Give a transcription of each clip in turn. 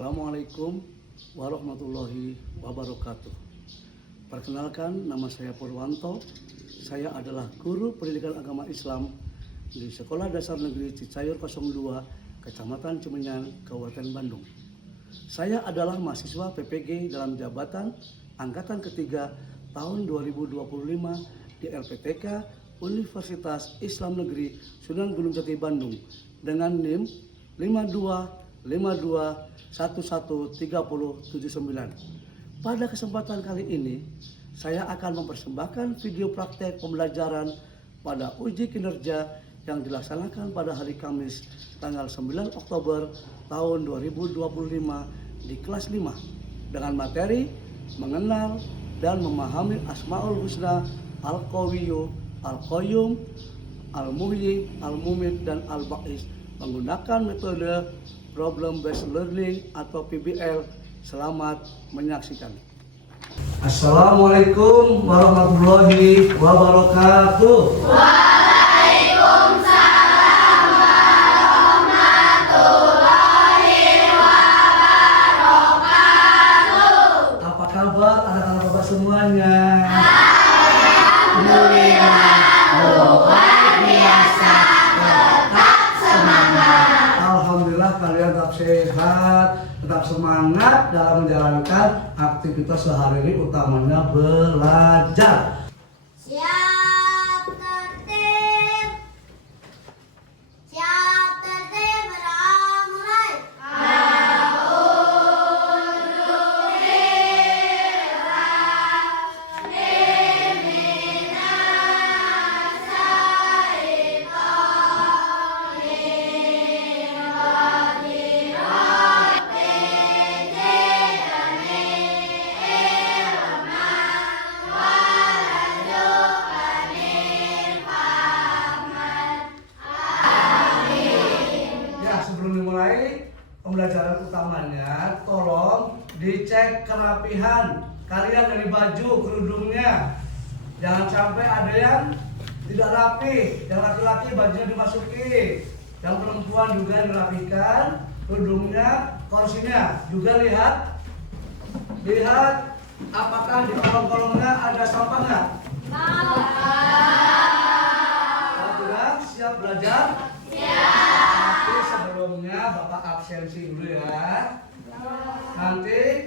Assalamualaikum warahmatullahi wabarakatuh. Perkenalkan, nama saya Purwanto. Saya adalah guru pendidikan agama Islam di Sekolah Dasar Negeri Cicayur 02, Kecamatan Cimenyan, Kabupaten Bandung. Saya adalah mahasiswa PPG dalam jabatan Angkatan Ketiga tahun 2025 di LPTK Universitas Islam Negeri Sunan Gunung Jati Bandung dengan NIM 5252113079. Pada kesempatan kali ini, saya akan mempersembahkan video praktek pembelajaran pada uji kinerja yang dilaksanakan pada hari Kamis tanggal 9 Oktober tahun 2025 di kelas 5 dengan materi mengenal dan memahami Asmaul Husna, Al-Qawiyyu, Al-Qayyum, Al-Muhyi, Al-Mumit, dan Al-Ba'is menggunakan metode Problem Based Learning atau PBL. Selamat menyaksikan. Assalamualaikum warahmatullahi wabarakatuh. Waalaikumsalam warahmatullahi wabarakatuh. Apa kabar anak-anak Bapak semuanya? Alhamdulillah, luar biasa, tetap semangat. Alhamdulillah kalian tetap sehat, tetap semangat dalam menjalankan aktivitas sehari ini, utamanya belajar. Siap tertib. Siap tertib, mulai. Sebelum dimulai pembelajaran utamanya, tolong dicek kerapihan kalian dari baju, kerudungnya. Jangan sampai ada yang tidak rapi. Yang laki-laki bajunya dimasuki, yang perempuan juga dirapikan, kerudungnya, kursinya juga lihat apakah di kolong-kolongnya ada sampah nggak? Kalau tidak, siap belajar? Tapi sebelumnya Bapak absensi dulu ya. Nanti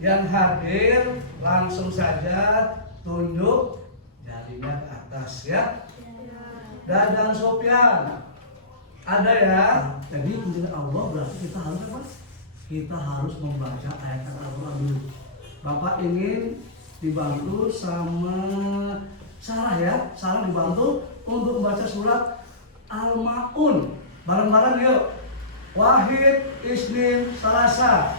yang hadir langsung saja tunjuk jarinya ke atas ya. Dadang Sopyan ada ya. Jadi izin Allah berarti kita harus apa? Kita harus membaca ayat Al-Quran dulu. Bapak ingin dibantu sama Sarah ya. Sarah dibantu untuk membaca surat Al-Ma'un. Bareng-bareng yuk. Wahid, Isnin, Salasa.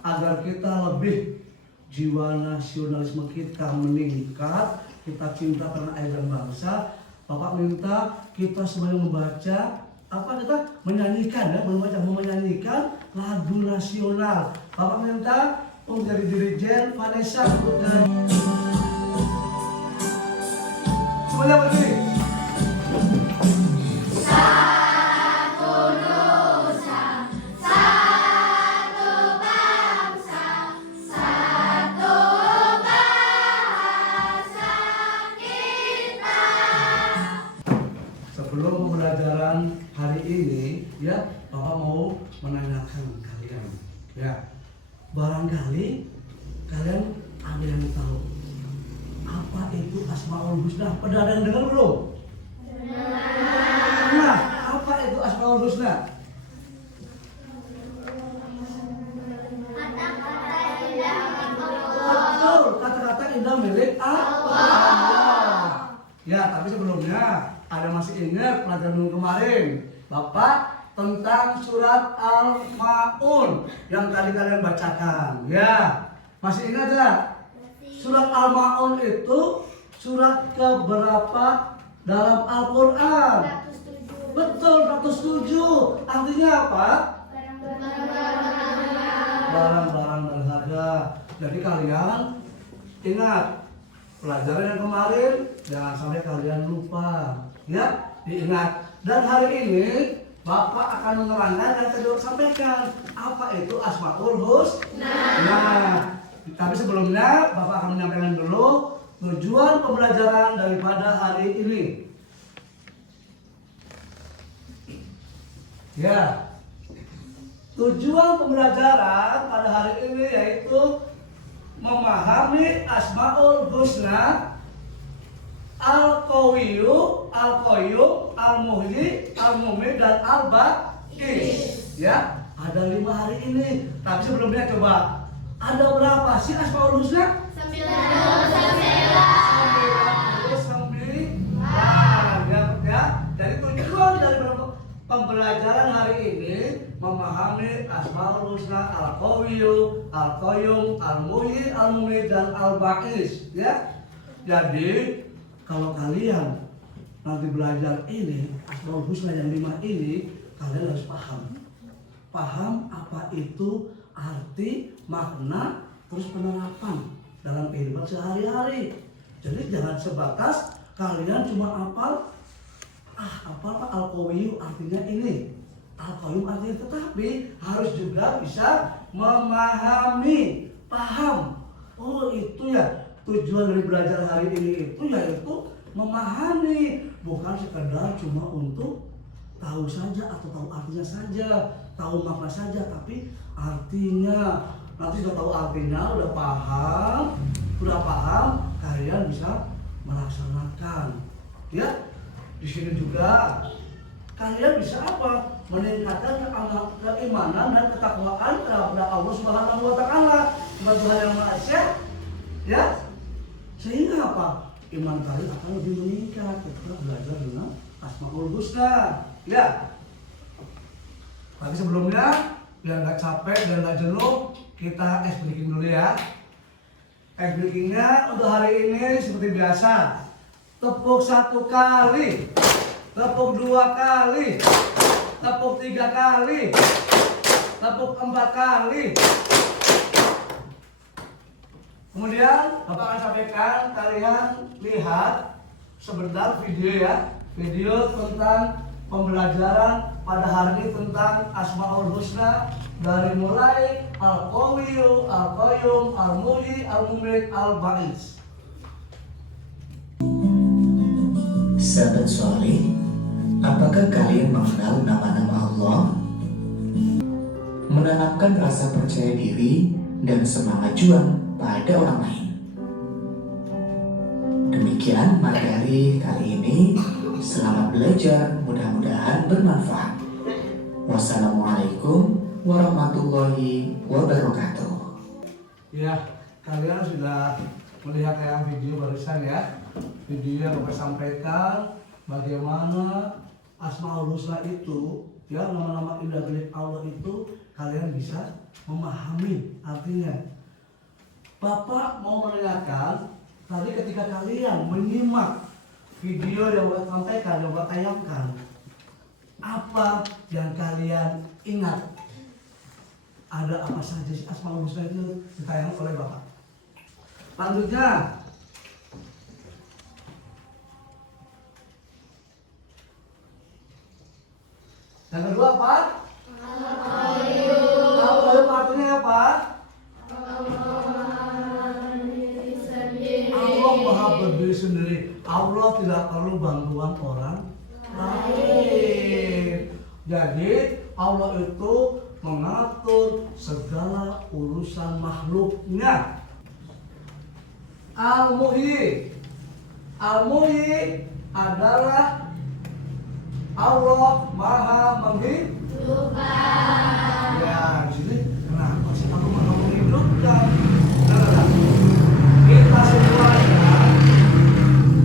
Agar kita lebih jiwa nasionalisme kita meningkat, kita cinta karena air dan bangsa, Bapak minta kita semuanya membaca, menyanyikan ya, menyanyikan lagu nasional. Bapak minta untuk dari dirijen Vanessa untuk semuanya berdiri. Sebelum pembelajaran hari ini ya, Bapak mau menanyakan kalian ya, barangkali kalian ada yang tahu apa itu Asmaul Husna? Pernah ada yang dengar belum? Nah, apa itu Asmaul Husna? Betul, sebelumnya ada masih ingat pelajaran minggu kemarin Bapak tentang surat Al-Maun yang tadi kalian bacakan ya, masih ingat ya? Surat Al-Maun itu surat keberapa dalam Al-Quran? 107. Betul, 107. Artinya apa? Barang-barang berharga. Jadi kalian ingat pelajaran yang kemarin, jangan sampai kalian lupa ya, diingat. Dan hari ini Bapak akan menerangkan dan tadi sampaikan apa itu Asmaul Husna. Nah, tapi sebelumnya Bapak akan menyampaikan dulu tujuan pembelajaran daripada hari ini. Ya, tujuan pembelajaran pada hari ini yaitu memahami Asmaul Husna, Al-Qawiyyu, Al-Qayyum, Al-Muhyi, Al-Mumit, dan Al-Baqis. Ya, ada 5 hari ini. Tapi sebelumnya coba, ada berapa sih Asmaul Husna? 99. Ya. Jadi tujuan dari pembelajaran hari ini memahami Asmaul Husna, Al-Qawiyyu, Al-Qayyum, Al-Muhyi, Al-Mumit, dan Al-Baqis. Ya. Jadi kalau kalian nanti belajar ini Asmaul Husna yang 5 ini, kalian harus paham apa itu arti, makna, terus penerapan dalam kehidupan sehari-hari. Jadi jangan sebatas kalian cuma hafal Al-Qawiyyu artinya ini, Al-Qayyum artinya, tetapi harus juga bisa memahami, paham. Oh itu ya tujuan dari belajar hari ini itu yaitu memahami, bukan sekedar cuma untuk tahu saja atau tahu artinya saja, tahu makna saja, tapi artinya. Nanti sudah tahu artinya, udah paham, kalian bisa melaksanakan. Ya, di sini juga kalian bisa apa? Meningkatkan keimanan dan ketakwaan kepada Allah Subhanahu wa Ta'ala, kepada Tuhan yang Maha Esa. Ya, sehingga apa? Iman kalian akan lebih meningkat ketika belajar dengan Asmaul Husna. Ya. Tapi sebelumnya, biar nggak capek dan nggak jenuh, kita ice breaking dulu ya. Ice breakingnya untuk hari ini seperti biasa. Tepuk 1 kali, tepuk 2 kali, tepuk 3 kali, tepuk 4 kali. Kemudian Bapak akan sampaikan, kalian lihat sebentar video ya, video tentang pembelajaran pada hari ini tentang Asmaul Husna, dari mulai Al-Qawiyyu, Al-Qayyum, Al-Muhyi, Al-Mumit, Al-Baqis. Sahabat soleh, apakah kalian mengenal nama-nama Allah? Menanamkan rasa percaya diri dan semangat juang pada orang lain. Demikian materi kali ini. Selamat belajar, mudah-mudahan bermanfaat. Wassalamualaikum warahmatullahi wabarakatuh. Ya, kalian sudah melihat yang video barusan ya. Video yang Bapak sampaikan bagaimana Asmaul Husna itu, ya, nama-nama indah milik Allah itu kalian bisa memahami artinya. Bapak mau menanyakan, tadi ketika kalian menyimak video yang Bapak sampaikan, yang Bapak tayangkan, apa yang kalian ingat? Ada apa saja sih Asmaul Husna itu ditayangkan oleh Bapak? Selanjutnya, yang kedua apa? Al-Qayyum artinya apa? Allah Maha berdiri sendiri. Allah tidak perlu bantuan orang lain. Jadi Allah itu mengatur segala urusan makhluknya. Al-Muhyi. Al-Muhyi adalah Allah Maha menghidupkan. Ya, di sini kenapa sih Allah Maha menghidupkan? Nah, kita semuanya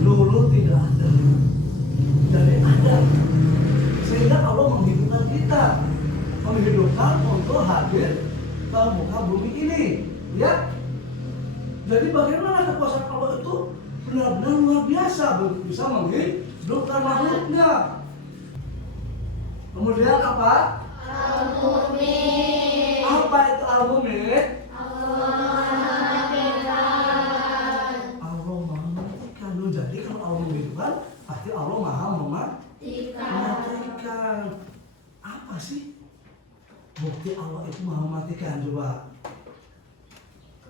dulu tidak ada. diturunkan untuk hadir ke muka bumi ini, ya. Jadi bagaimana kekuasaan Allah itu benar-benar luar biasa, bisa menghidupkan makhluknya. Kemudian apa? Al-Mu'min. Apa itu al-Mu'min? Allah maha mematikan. Jadi kalau Allah menghidupkan, pasti Allah maha mematikan. Apa sih bukti Allah itu maha mematikan? Coba,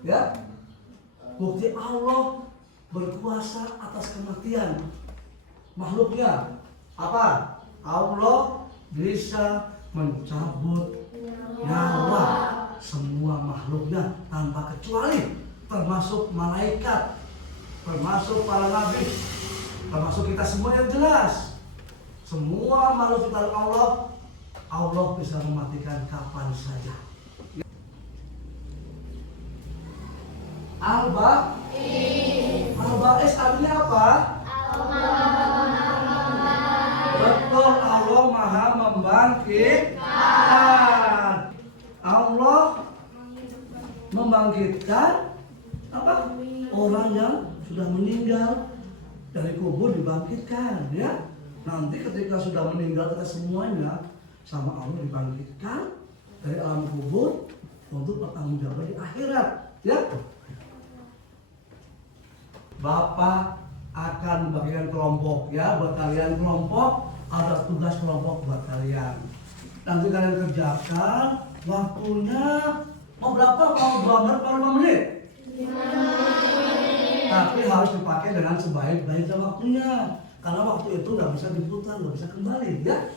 ya. Bukti Allah berkuasa atas kematian makhluknya. Apa? Allah bisa mencabut nyawa semua makhluknya tanpa kecuali, termasuk malaikat, termasuk para nabi, termasuk kita semua yang jelas. Semua makhluk ciptaan Allah, Allah bisa mematikan kapan saja. Al-Ba'is artinya apa? Betul, Allah maha membangkitkan. Allah membangkitkan apa? Orang yang sudah meninggal dari kubur dibangkitkan, ya. Nanti ketika sudah meninggal kita semuanya sama Allah dibangkitkan dari alam kubur untuk bertanggung jawab di akhirat, ya. Bapak akan membagikan kelompok, ya, buat kalian kelompok, ada tugas kelompok buat kalian. Nanti kalian kerjakan, waktunya mau berapa? Mau 2 menit atau 5 menit? 5 menit. Tapi harus dipakai dengan sebaik-baiknya waktunya, karena waktu itu nggak bisa diputar, nggak bisa kembali, ya.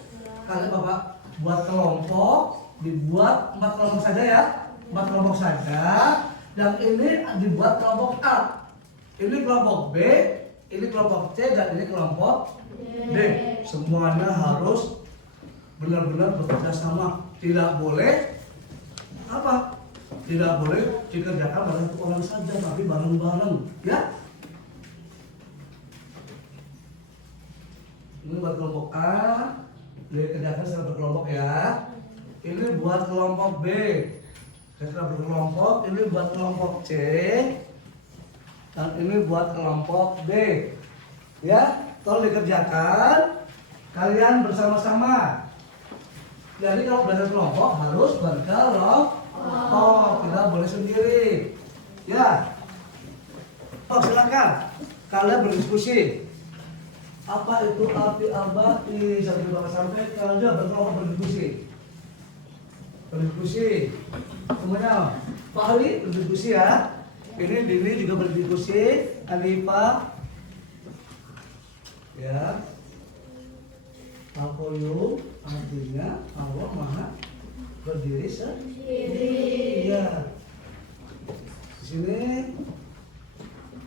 Kalian Bapak buat kelompok, dibuat 4 kelompok saja, ya, 4 kelompok saja. Dan ini dibuat kelompok A. Ini kelompok B, ini kelompok C, dan ini kelompok D. Semuanya harus benar-benar bekerja sama. Tidak boleh apa? Tidak boleh dikerjakan oleh satu orang saja, tapi bareng-bareng, ya. Ini buat kelompok A, dikerjakan secara berkelompok, ya. Ini buat kelompok B, secara berkelompok. Ini buat kelompok C, dan ini buat kelompok D, ya. Tolong dikerjakan kalian bersama-sama. Jadi kalau belajar kelompok harus berkelompok, tidak boleh sendiri, ya. Silakan kalian berdiskusi. Apa itu arti al-ba'is? Yang Bapak sampaikan, ya, berkelompok berdiskusi. Berdiskusi, semuanya. Pak Ali berdiskusi, ya. Ini Dini juga berdiskusi, Alifah, ya. Al-Qayyum artinya Allah maha berdiri sendiri, ya. Di sini,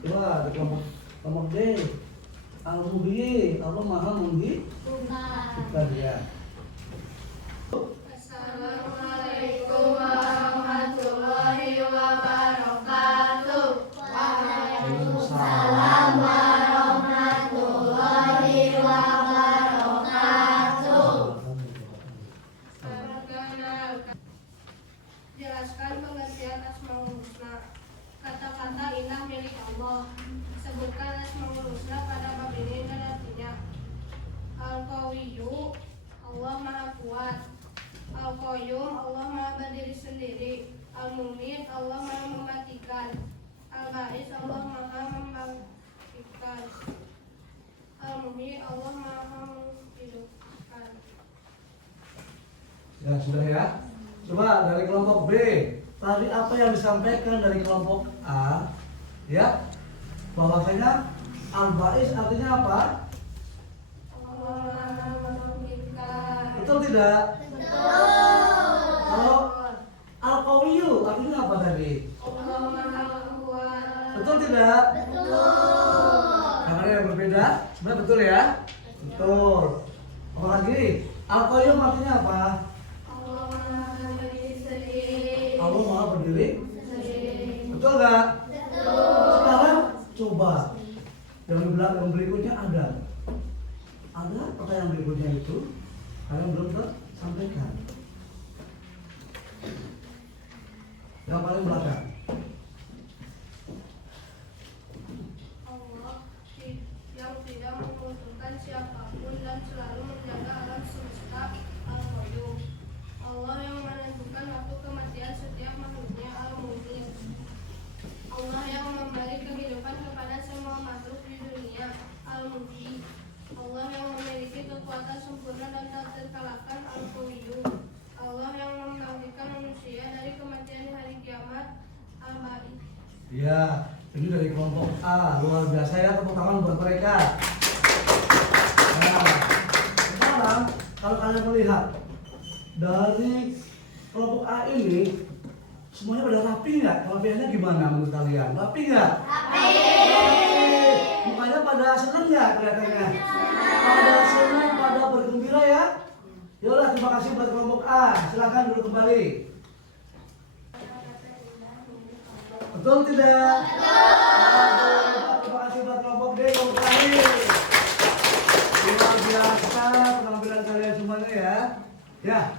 wah, ada kelompok D. Al-Muhyi, Allah maha menghidupkan, ya. Assalamualaikum warahmatullahi wabarakatuh. Waalaikumsalam warahmatullahi wabarakatuh. Jelaskan pengertian Asmaul Husna. Kata-kata indah milik Allah. Sebutkan Asmaul Husna pada bab ini dan artinya. Al-Qawiyyu, Allah maha kuat. Al-Qayyum, Allah maha berdiri sendiri. Al-Mumit, Allah maha mematikan. Al-Ba'is, Allah maha membangkitkan. Al-Muhyi, Allah maha menghidupkan. Ya, sudah, ya. Coba dari kelompok B, tadi apa yang disampaikan dari kelompok A, ya? Bahwasanya al-ba'is artinya apa? Allah maha membangkitkan. Betul tidak? Kalau al-qawiyyu artinya apa tadi? Allah maha kuat. Betul tidak? Karena yang berbeda, sebenarnya betul, ya? Betul. Apa lagi? Al-qayyum artinya apa? Allah maha berdiri sendiri. Allah maha berdiri. Betul nggak? Sekarang coba yang berikutnya ada pertanyaan berikutnya itu kalian belum tersampaikan. Yang paling belakang. Allah yang tidak menguntungkan siapapun dan selalu menjaga alam semesta Al-Qayyum. Allah yang menentukan waktu kematian setiap makhluknya Al-Mujib. Allah yang memberi kehidupan kepada semua makhluk di dunia Al-Mujib. Allah yang memiliki kekuatan sempurna dan tak terkalahkan Al-Qayyum. Allah yang membangkitkan manusia dari kematian di hari kiamat Al-Ba'id. Ya, ini dari kelompok A, luar biasa ya, tepuk tangan buat mereka. Nah, sekarang kalau kalian melihat dari kelompok A ini semuanya pada rapi nggak? Kelebihannya gimana menurut kalian? Rapi nggak? Rapi. Mukanya pada senang nggak kelihatannya? Pada senang, pada bergembira ya? Yaudah, terima kasih buat kelompok A. Silakan duduk kembali. Betul tidak? Betul. Terima kasih buat kelompok D, kelompok terakhir. Luar biasa penampilan kalian semuanya ya. Ya,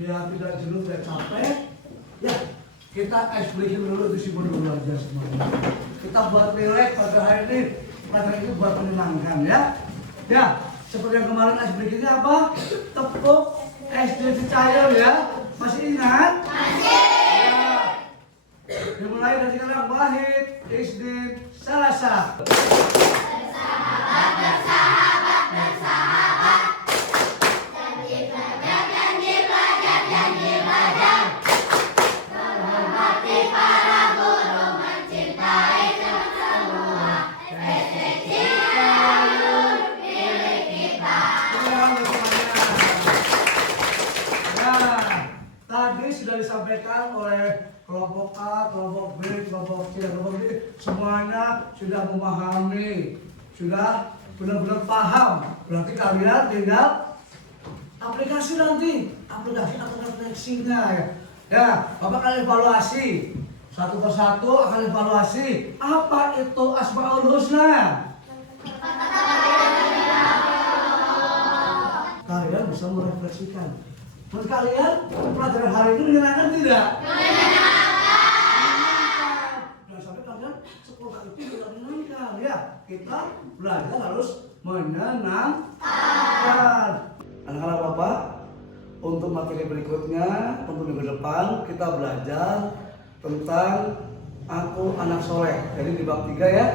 biar tidak jenuh dan capek. Ya, kita ice breaking dulu, disimpan dulu aja semuanya. Kita buat relax pada hari ini. Pelajaran itu buat menyenangkan ya. Ya, seperti yang kemarin ice breakingnya apa? Tepuk SD Cicayo ya. Masih ingat? Masih. Dimulai dari sekarang Wahid SD Salasa. Bersahabat, bersahabat, bersahabat. Janji belajar, janji belajar, janji belajar. Menghormati para guru, mencintai semua. SD Cicayo milik kita. Nah, tadi sudah disampaikan oleh kelompok A, kelompok B, kelompok C, kelompok D, semuanya sudah memahami, sudah benar-benar paham. Berarti kalian tinggal aplikasi nanti, aplikasi akan refleksinya ya. Ya, Bapak akan evaluasi satu persatu, akan evaluasi apa itu Asmaul Husna. Kalian bisa merefleksikan. Menurut kalian pelajaran hari ini menyenangkan tidak? Kita belajar harus menyenangkan. Anak-anak Bapak, untuk materi berikutnya, untuk minggu depan kita belajar tentang aku anak soleh. Jadi di bab 3 ya,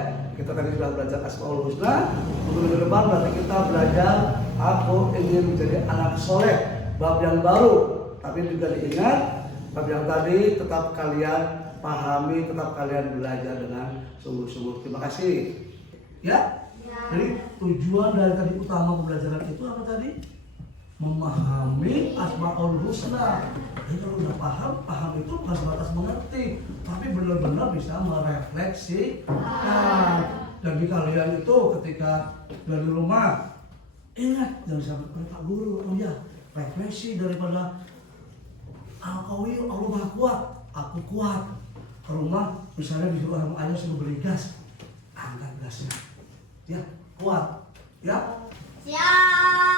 kita tadi sudah belajar Asmaul Husna. Untuk minggu depan berarti kita belajar aku ingin menjadi anak soleh, bab yang baru. Tapi juga diingat, bab yang tadi tetap kalian pahami, tetap kalian belajar dengan sungguh-sungguh. Terima kasih. Ya? Jadi tujuan dari tadi utama pembelajaran itu apa tadi? Memahami Asmaul Husna. Jadi kalau udah paham, paham itu bukan sebatas mengerti, tapi benar-benar bisa merefleksikan. Jadi kalian itu ketika dari rumah, ingat jangan sampai pada Pak Guru, oh ya, refleksi daripada Al-Qawi, Allah Maha Kuat, aku kuat. Ke rumah, misalnya disuruh orang ayah suruh beli gas, angkat gasnya. Ya, kuat. Ya. Siap.